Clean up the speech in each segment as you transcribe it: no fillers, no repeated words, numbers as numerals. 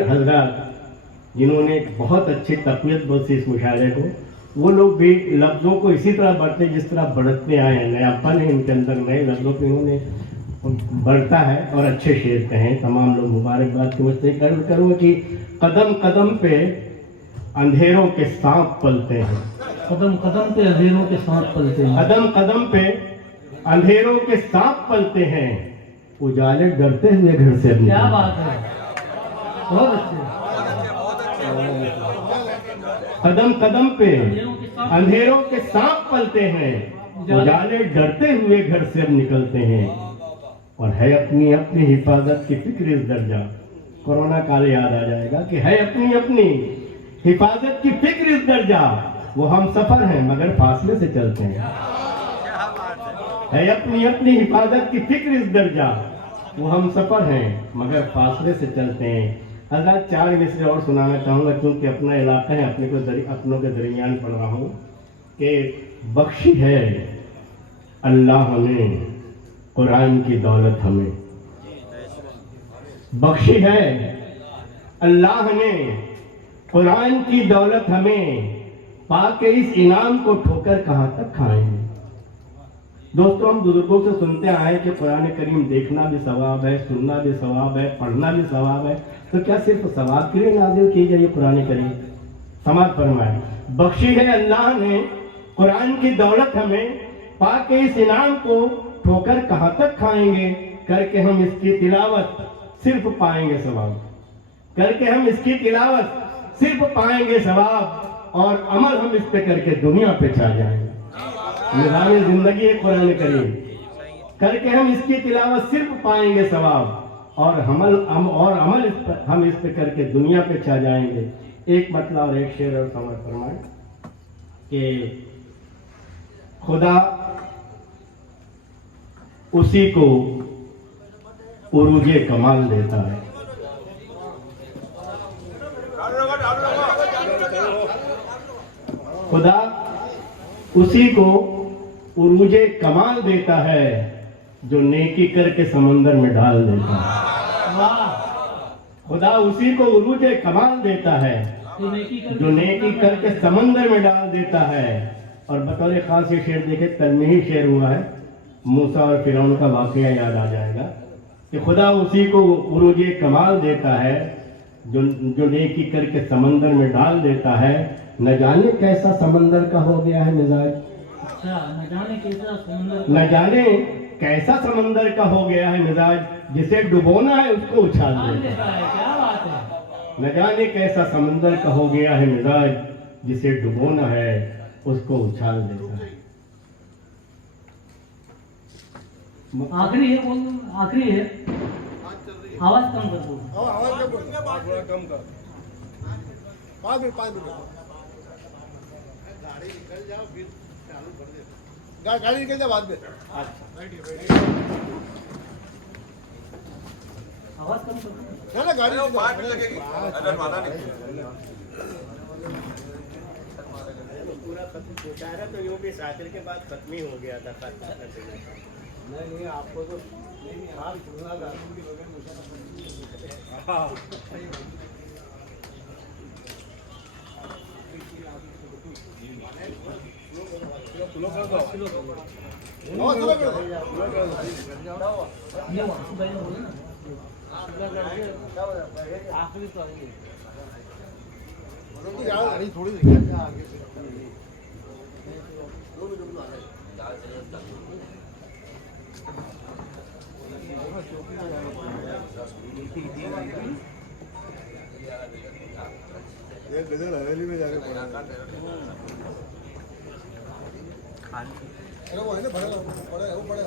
हजरात जिन्होंने बहुत अच्छी तकवीत बख्शी इस मुशायरे को, वो लोग भी लफ्ज़ों को इसी तरह बढ़ते जिस तरह बढ़ते आए हैं। नयापन है इनके अंदर, नए लफ्ज़ों पे इन्होंने बढ़ता है और अच्छे शेर कहें। तमाम लोग मुबारकबाद की मुझसे करूँगा कि कदम कदम पे अंधेरों के सांप पलते हैं, कदम कदम पे अंधेरों के सांप पलते हैं, कदम कदम पे अंधेरों के सांप पलते हैं, उजाले डरते हुए घर से। क्या बात है, बहुत अच्छे। कदम कदम पे अंधेरों के सांप पलते हैं, उजाले डरते हुए घर से अब निकलते हैं। और है अपनी अपनी हिफाजत की फिक्र इस दर्जा, कोरोना काल याद आ जाएगा कि है अपनी अपनी हिफाजत की फिक्र इस दर्जा, वो हम सफर हैं मगर फासले से चलते हैं। है अपनी अपनी हिफाजत की फिक्र इस दर्जा, वो हम सफर हैं मगर फासले से चलते हैं। हज़रत 4 मिसरे और सुनाना चाहूँगा क्योंकि अपना इलाका है, अपनों के दरमियान पढ़ रहा हूँ कि बख्शी है अल्लाह ने कुरान की दौलत हमें, बख्शी है अल्लाह ने कुरान की दौलत हमें, पाके इस इनाम को ठोकर कहाँ तक खाएंगे। दोस्तों, हम बुजुर्गों से सुनते आए कि कुरान करीम देखना भी सवाब है, सुनना भी सवाब है, पढ़ना भी सवाब है। तो क्या सिर्फ सवाब के लिए नाज़िल की गई कुरान करीम? समाज फरमाए, बख्शी है अल्लाह ने कुरान की दौलत हमें, पाके इस इनाम को ठोकर कहाँ तक खाएंगे, करके हम इसकी तिलावत सिर्फ पाएंगे सवाब, करके हम इसकी तिलावत सिर्फ पाएंगे सवाब, और अमल हम इस पे करके दुनिया पे छा जाएंगे। निज़ाम जिंदगी है कुरान करीम, करके हम इसकी तिलावत सिर्फ पाएंगे सवाब, और अमल हम इस पे करके दुनिया पे छा जाएंगे। एक मतलब और एक शेर और समझ फरमाए कि खुदा उसी को उरूजे कमाल देता है, खुदा उसी को उरूजे कमाल देता है जो नेकी करके समंदर में डाल देता है। खुदा उसी को उरूजे कमाल देता है जो नेकी करके समंदर में डाल देता है। और बतौर खास ये शेर देखे, तलमीही शेर हुआ है, मूसा और फिरौन का वाकया याद आ जाएगा कि खुदा उसी को उरूजे कमाल देता है जो नेकी करके समंदर में डाल देता है। न जाने कैसा समंदर का हो गया है मिजाज, न जाने कैसा समंदर, न जाने कैसा समंदर का हो गया है मिजाज, जिसे डुबोना है उसको उछाल देता है। क्या बात है, न जाने कैसा समंदर का हो गया है मिजाज, जिसे डुबोना है उसको उछाल देता है। आखिरी है, बोल आखिरी है, आवाज कम कर दो, आवाज कम कर, 5 मिनट गाड़ी निकल जाओ फिर चालू कर दे, गाड़ी निकल जाए बाद में। आवाज कम कर दो ना गाड़ी 5 मिनट लगेगी, अगर माना नहीं पूरा खत्म हो जाएगा तो यूं भी साकिर के बाद खत्म ही हो गया था। नहीं आपको तो हाल सुनना था की बगैर आखिरी तो गाड़ी थोड़ी आगे ये गजल हवेली में जाके पड़ा अरे वो है ना बड़ा है, वो बड़ा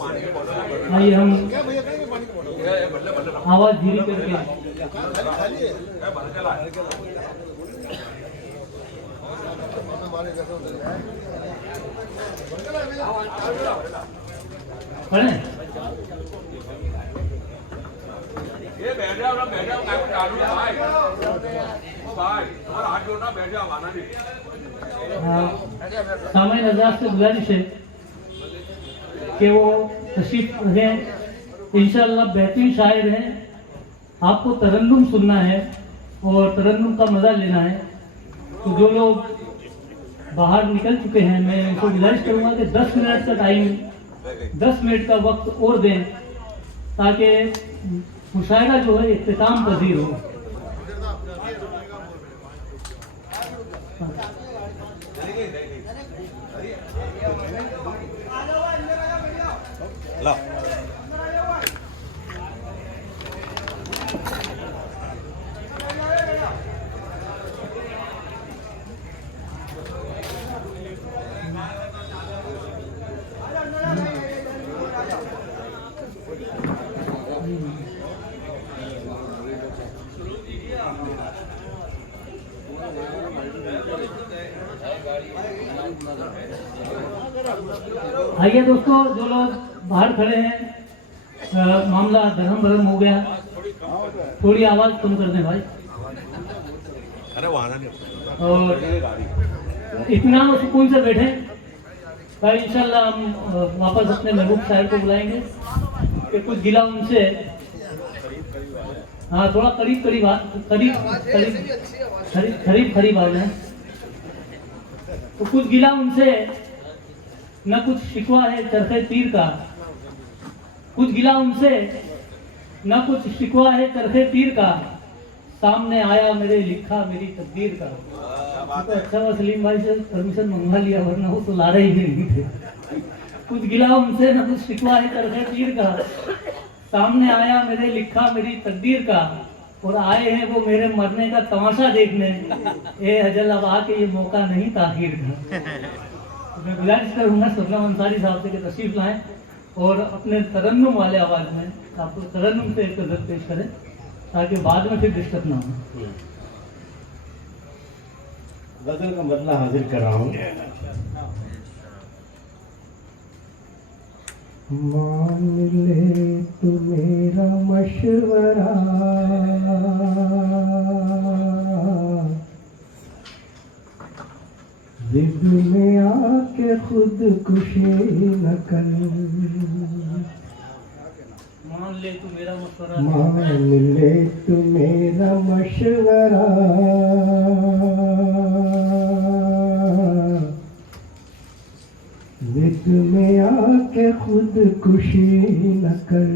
पानी की बोतल आइए हम क्या भैया कहीं पानी की बोतल आवाज धीरे करके खाली है हमारे कैसे पढ़े। ये बैठ जाओ ना, बैठ जाओ, काय चालू है भाई, भाई और हाथ जोड़ना, बैठ जाओ, आना नहीं। सामान्य नजर से गुजारिश है कि वो तशरीफ रखें, इंशाअल्लाह बेहतरीन शायर हैं, आपको तरन्नुम सुनना है और तरन्नुम का मज़ा लेना है। तो जो लोग बाहर निकल चुके हैं, मैं उनको गुजारिश करूँगा कि 10 मिनट का टाइम, 10 मिनट का वक्त और दें ताकि मुशायरा जो है इख्तिताम पजीर हो। ला आइए दोस्तों, जो लोग बाहर खड़े हैं, मामला धर्म भरम हो गया, थोड़ी आवाज़ कम कर दें भाई। अरे वहाँ नहीं और इत्मीनान और सुकून से बैठे भाई। इंशाल्लाह हम वापस अपने महबूब साहब को बुलाएंगे कि कुछ गिला उनसे, हाँ थोड़ा करीब करीब आ जाए। तो कुछ गिला उनसे न कुछ शिकवा है चरखे तीर का, कुछ गिला उनसे न कुछ शिकवा है चरखे तीर का, सामने आया मेरे लिखा मेरी तकदीर का। तो अच्छा हुआ सलीम भाई से परमिशन मंगवा लिया, वरना वो तो ला रहे ही नहीं थे। कुछ गिला उनसे न कुछ शिकवा है चरखे तीर का, सामने आया मेरे लिखा मेरी तकदीर का, और आए हैं वो मेरे मरने का तमाशा देखने। ए अजल अब आके ये मौका नहीं ताखीर का। तो मैं गुजारिश करूँगा शबनम अंसारी साहब से कि तशरीफ लाएं और अपने तरन्नुम वाले आवाज़ में आपको तरन्नुम से एक गज़ल पेश करें ताकि बाद में फिर डिस्टर्ब ना हो। गजल का मतलब हाजिर कर रहा हूँ। मान ले तू मेरा मशवरा, जिद में आके खुद खुशी न कर। मान ले तू मेरा मशवरा, मान ले तू मेरा मशवरा, जिद में आके खुद खुशी न कर।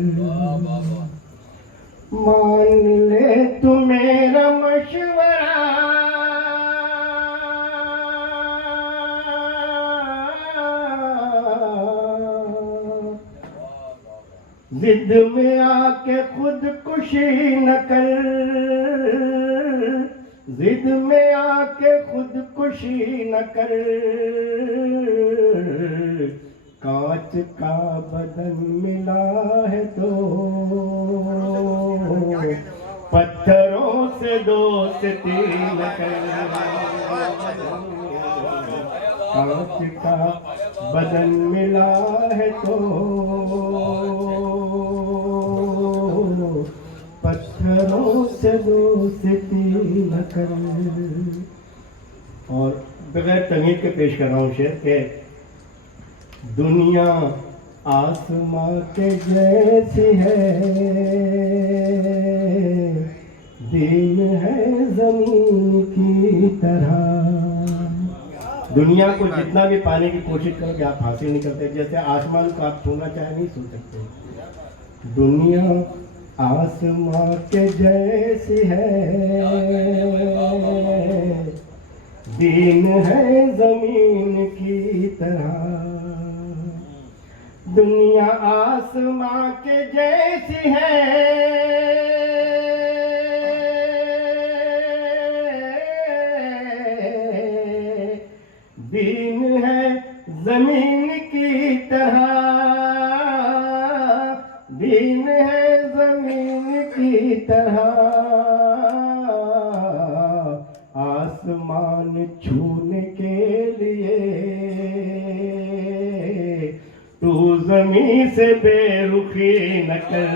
मान ले तू मेरा मशवरा, जिद में आके खुद खुशी न कर, जिद में आके खुद खुशी न कर। कांच का बदन मिला है तो पत्थरों से दोस्ती न कर। कांच का बदन मिला है तो पत्थरों से दोस्ती न कर। और बगैर तमीज़ के पेश कर रहा हूँ शेर के। दुनिया आसमां के जैसी है, दिन है जमीन की तरह। दुनिया को जितना भी पाने की कोशिश करोगे आप हासिल नहीं करते। जैसे आसमान को आप छूना चाहे नहीं छू सकते। दुनिया आसमां के जैसी है, दिन है जमीन की तरह। दुनिया आसमां के जैसी है, दिन है जमीन की तरह। दिन है जमीन की तरह। आसमान छूने के लिए तू जमीन से बेरुखी न कर।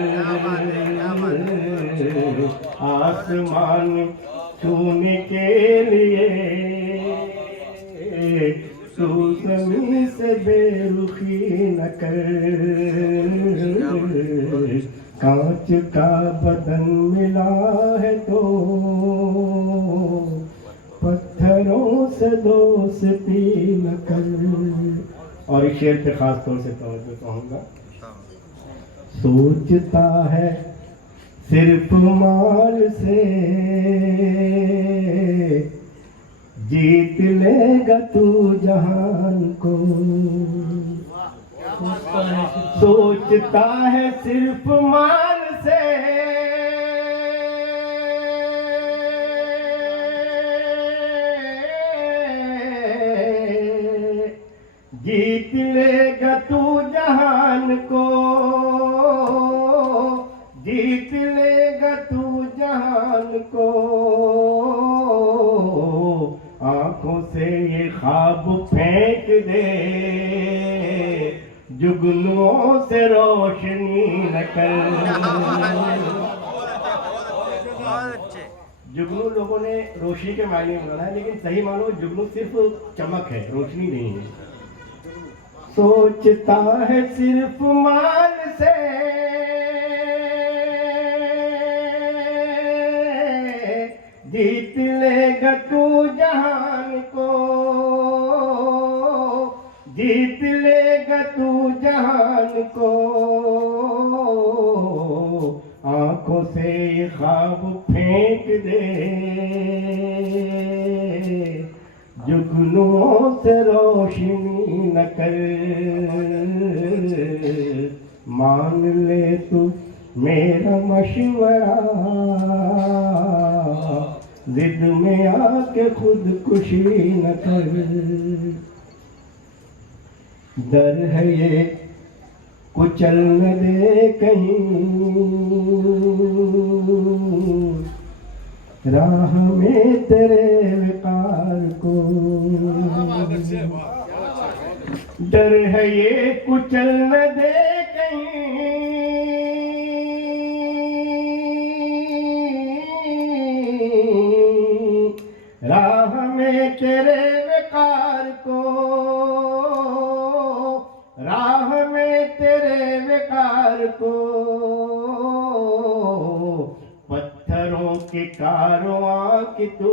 आसमान छूने के लिए तू जमीन से बेरुखी न कर। कांच का बदन मिला है तो पत्थरों से दोस्ती न कर। और इस शेर पे खास तौर से तवज्जो कहूँगा। सोचता है सिर्फ माल से जीत लेगा तू जहान को। सोचता है सिर्फ माल से जीत लेगा तू जहान को। जीत लेगा तू जहान को। आंखों से ये ख्वाब फेंक दे, जुगनुओं से रोशनी न कर। जुगनू लोगों ने रोशनी के मायने में माना है, लेकिन सही मानो जुगनू सिर्फ चमक है, रोशनी नहीं है। सोचता है सिर्फ माल से जीत लेगा तू जहान को। जीत लेगा तू जहान को। आंखों से ये ख्वाब फेंक दे, जुगनुओं से रोशनी न कर। मान ले तू मेरा मशवरा, जिद में आके खुदकुशी न कर। डर है ये कुचल न दे कहीं, राह में तेरे विकार को। डर है ये कुचल न दे कहीं, राह में तेरे विकार को। राह में तेरे विकार को। पत्थरों के कारवां की तू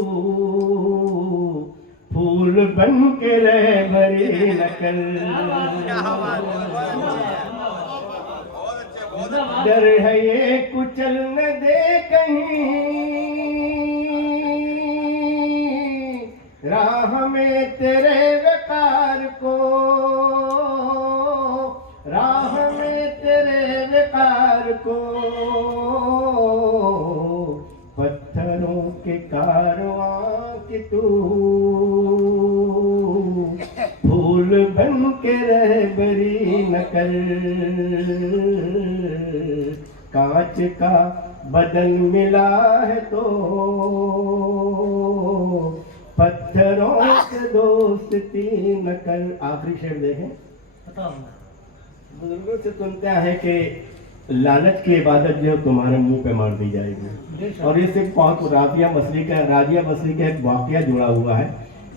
फूल बन के रहबरी न कर। डर है ये कुचल न दे कहीं, राह में तेरे विकार को। राह में तेरे विकार को। पत्थरों के कारवां की तू फूल बन के रहबरी न कर। कांच का बदन मिला है तो पत्थरों से दोस्ती न कर। आखिरी शेर देखें। बुजुर्गों से सुनते हैं कि लालच की इबादत जो तुम्हारे मुंह पे मार दी जाएगी। और इससे बहुत राजिया मछली का एक वाकया जुड़ा हुआ है।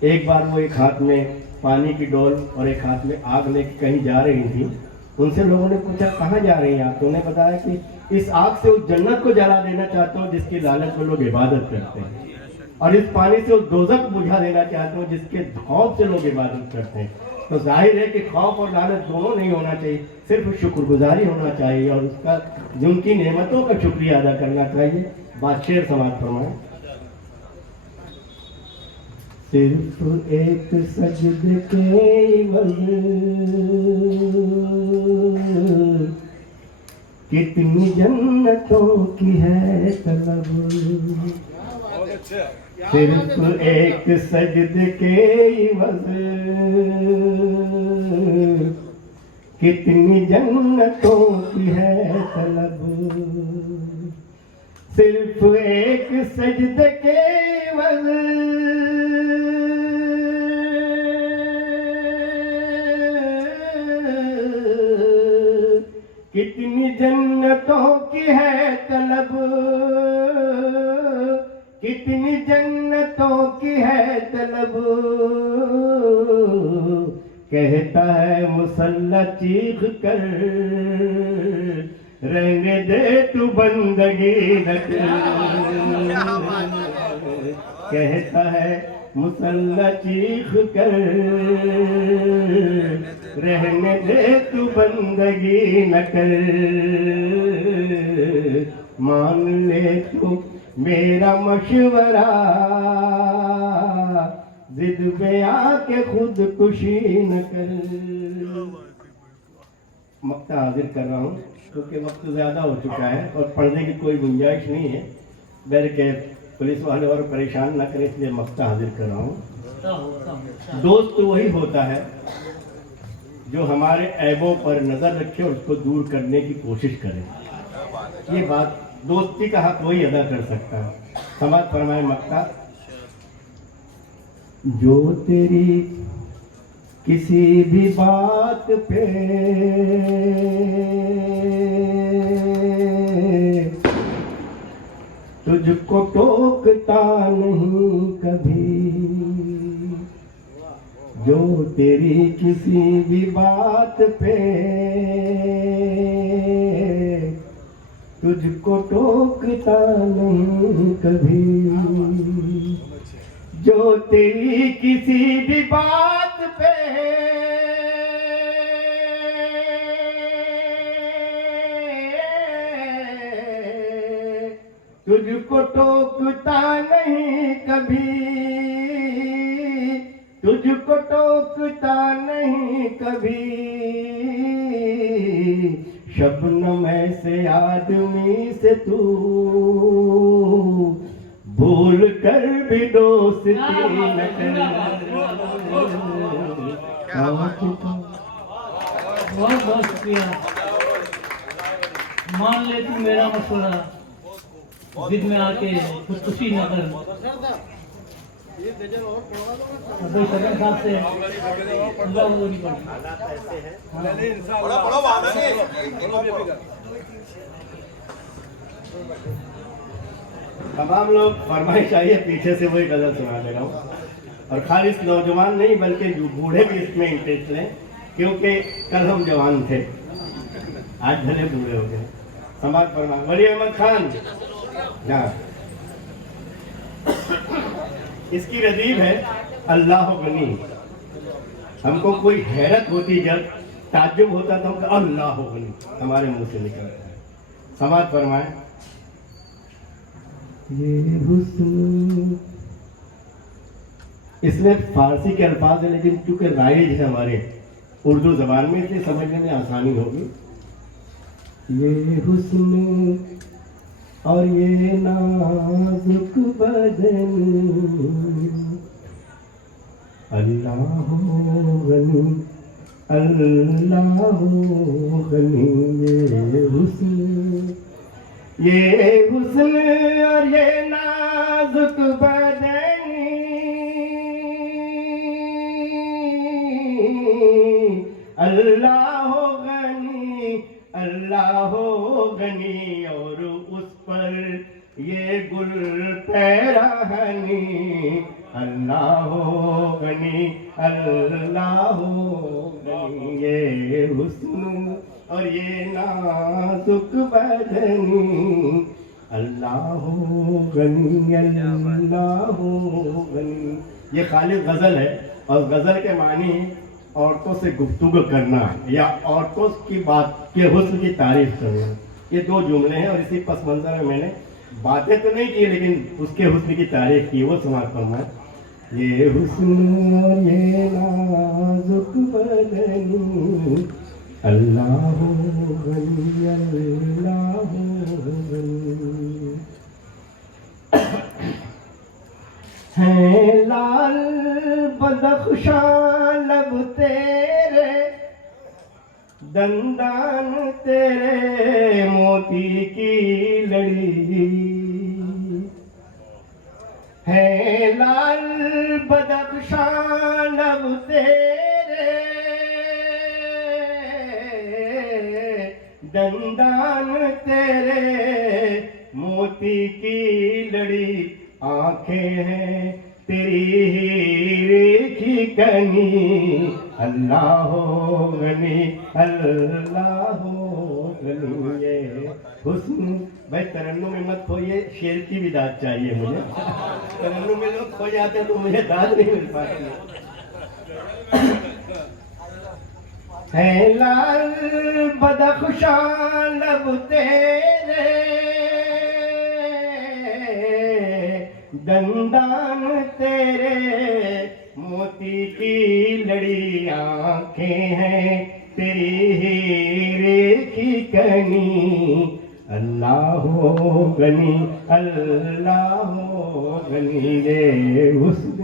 एक बार वो एक हाथ में पानी की डोल और एक हाथ में आग लेके कहीं जा रही थी। उनसे लोगों ने पूछा कहाँ जा रही हैं आप? तो उन्हें बताया कि इस आग से उस जन्नत को जला देना चाहता हूँ जिसकी लालच में लोग इबादत करते हैं, और इस पानी से उस दोजख बुझा देना चाहता हूँ जिसके खौफ से लोग इबादत करते हैं। तो जाहिर है कि खौफ और लालच दोनों नहीं होना चाहिए, सिर्फ शुक्रगुजारी होना चाहिए और उसका जिनकी नेमतों का शुक्रिया अदा करना चाहिए। बात शेर समाप्त फरमाएं। सिर्फ एक सजदे के इवज़ कितनी जन्नतों की है तलब। सिर्फ एक सजदे के इवज़ कितनी जन्नतों की है तलब। सिर्फ एक सजदे के इवज़ कितनी जन्नतों की है तलब। कितनी जन्नतों की है तलब। कहता है मुसल्ला चीख कर रहने दे तू बंदगी न कर। कहता है मुसल्ला चीख कर, रहने दे तू बंदगी न कर। मान ले तू मेरा मशवरा, जिद पे आके खुदकुशी न कर। मक्ता हाजिर कर रहा हूँ क्योंकि वक्त ज़्यादा हो चुका है और पढ़ने की कोई गुंजाइश नहीं है। बैर के पुलिस वाले और परेशान ना करें, इसलिए मक्ता हाजिर कर रहा हूँ। दोस्त तो वही होता है जो हमारे ऐबों पर नज़र रखे और उसको दूर करने की कोशिश करे। ये बात दोस्ती का हक वही अदा कर सकता है। समाज फरमाए मक्ता, जो तेरी किसी भी बात पे तुझको टोकता नहीं कभी, जो तेरी किसी भी बात पे तुझको टोकता नहीं कभी, जो तेरी किसी भी बात पे तुझको टोकता नहीं कभी, तुझको टोकता नहीं कभी। शबनम ऐसे आदमी से तू भूल कर भी दोस्ती न कर। बहुत बहुत शुक्रिया। मान ले तू मेरा मशवरा, जिद में आके खुदकुशी न कर। अभी सदन साहब से उनका वो नहीं बड़ा बड़ा वादा नहीं। तमाम लोग फरमाइश आई है, पीछे से वही गजल सुना दे रहा हूँ। और खाली नौजवान नहीं बल्कि बूढ़े भी इसमें इंटरेस्ट लें, क्योंकि कल हम जवान थे, आज भले बूढ़े हो गए। समाज फरमाए वली अहमद खान। हाँ, इसकी रदीब है अल्लाह गनी। हमको कोई हैरत होती, जब ताज्जुब होता तो हम अल्लाह गनी हमारे मुंह से निकलता है। समाज फरमाए ये हुस्न, इसमें फारसी के अल्फाज है लेकिन चूंकि राइज है हमारे उर्दू जबान में, इसलिए समझने में आसानी होगी। ये हुस्न और ये नाजुक बदन, अल्लाह गनी अल्लाह गनी। ये हुस्न और ये नाजुक बदन, अल्लाह गनी अल्लाह गनी। और उस पर ये गुल पैराहनी, अल्लाह गनी अल्लाह गनी। ये हुस्न और ये नाजुक बदनी, अल्लाह गनी अल्लाह गनी। ये खालिद गज़ल है और गज़ल के मानी औरतों से गुफ्तगू करना या औरतों की बात के हुस्न की तारीफ करना। ये दो जुमले हैं और इसी पस मंज़र में मैंने बातें तो नहीं की लेकिन उसके हुस्न की तारीफ की, वो समाज फरमाए। ये हुस्न और ये नाजुक बदनी, अल्लाह गनी अल्लाह गनी। है लाल बदख्शां लब तेरे, दंदान तेरे मोती की लड़ी। है लाल बदख्शां लब तेरे, दंदान तेरे मोती की लड़ी। आंखें हैं तेरी हीरे की कनी, अल्लाह गनी अल्लाह गनी ये हुस्न। भाई तरन्नुम में मत खोइए, शेर की भी दाद चाहिए मुझे। तरन्नुम में लोग खो जाते हैं तो मुझे दाद नहीं मिल पाती है। लाल बदखशां लब तेरे, दंदान तेरे, मोती की लड़ी आंखें हैं तेरी हीरे की कनी। अल्लाह हो गनी, अल्लाह हो गनी ये हुस्न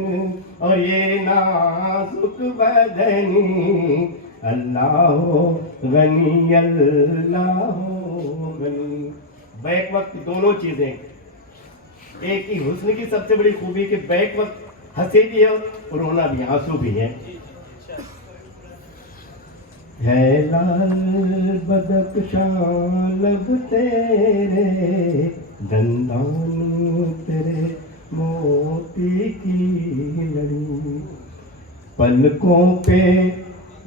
और ये नाजुक बदनी। अल्लाह हो गनी, अल्लाह हो गनी। बैक वक्त दोनों चीजें, एक ही हुस्न की सबसे बड़ी खूबी कि बैक वक्त हंसी भी है और रोना भी, आंसू भी है। लाल बदखशां लब तेरे, दंदान तेरे, मोती की लड़ी। पलकों पे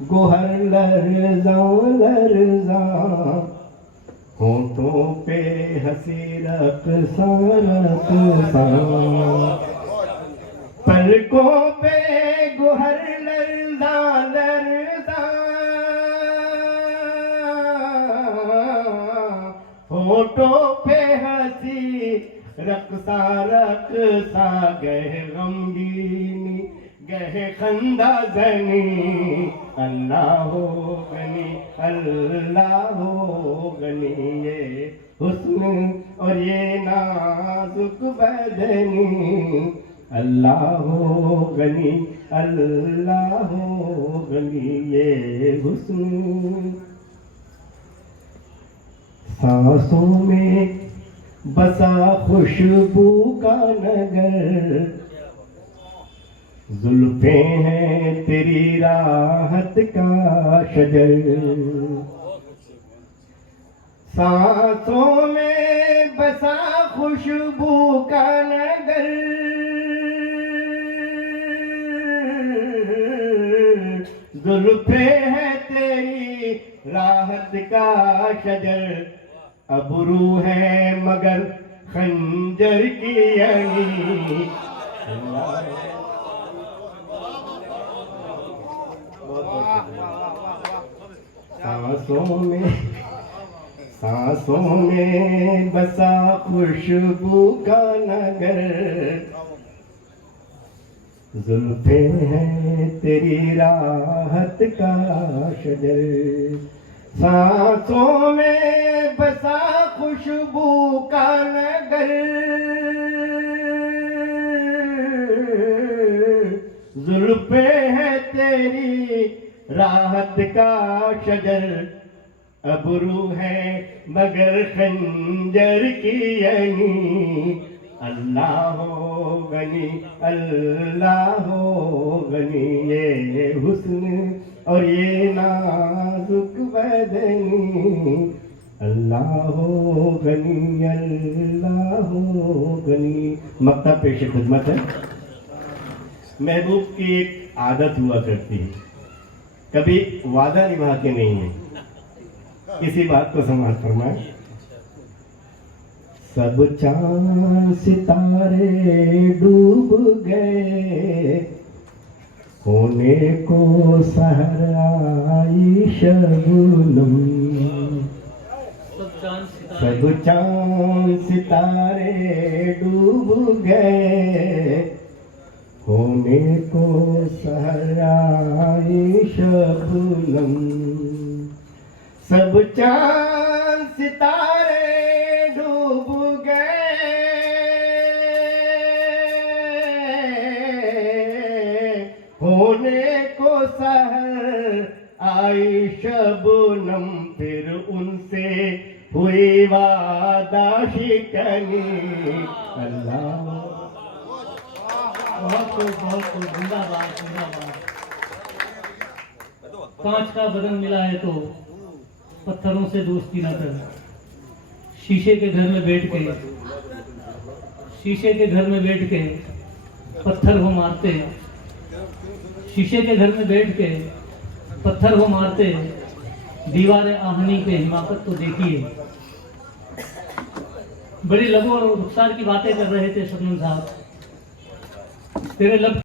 गोहर लर्ज़ां लर्ज़ां, होठों पे हंसी रक़्सां रक़्सां। पलकों पे गोहर लर्ज़ां लर्ज़ां, होठों पे हंसी रक़्सां रक़्सां। गए गमगीनी गए खंदा ज़नी। अल्लाह हो गनी, अल्लाह हो गनी ये हुस्न और ये नाजुक बदनी। अल्लाह हो गनी, अल्लाह हो गनी ये हुस्न। सांसों में बसा खुशबू का नगर, जुल्फे हैं तेरी राहत का शजर। सांसों में बसा खुशबू का नगर, जुल्फे हैं तेरी राहत का शजर। अबरू है मगर खंजर की यही। सांसों में बसा खुशबू का नगर, जुल्फे हैं तेरी राहत का शजर। सांसों में बसा खुशबू का नगर, जुल्फे हैं तेरी राहत का शजर। अबरू है मगर खंजर की यही। अल्लाह हो गनी, अल्लाह हो गनी ये हुस्न और ये नाजुक बदनी। अल्लाह हो गनी, अल्लाह हो गनी। मक्तब पेश खिदमत है। महबूब की एक आदत हुआ करती है, कभी वादा निभा के नहीं है। इसी बात को समाज फरमाए। सब चांद सितारे डूब गए, होने को सहर आई शबनम। सब चांद सितारे डूब गए, होने को सहर आई शबनम। सब चांद सितारे डूब गए, होने को सहर आई शबनम। फिर उनसे हुई वादा शिकनी। अल्लाह बहुत जिंदाबाद जिंदाबाद। कांच का बदन मिला है तो पत्थरों से दोस्ती ना कर। शीशे के घर में बैठ के, शीशे के घर में बैठ के पत्थर को मारते, शीशे के घर में बैठ के पत्थर को मारते, दीवार आहनी पे हिमाकत तो देखिए। बड़ी लघु और रुखसार की बातें कर रहे थे शबनम साहब। तेरे लब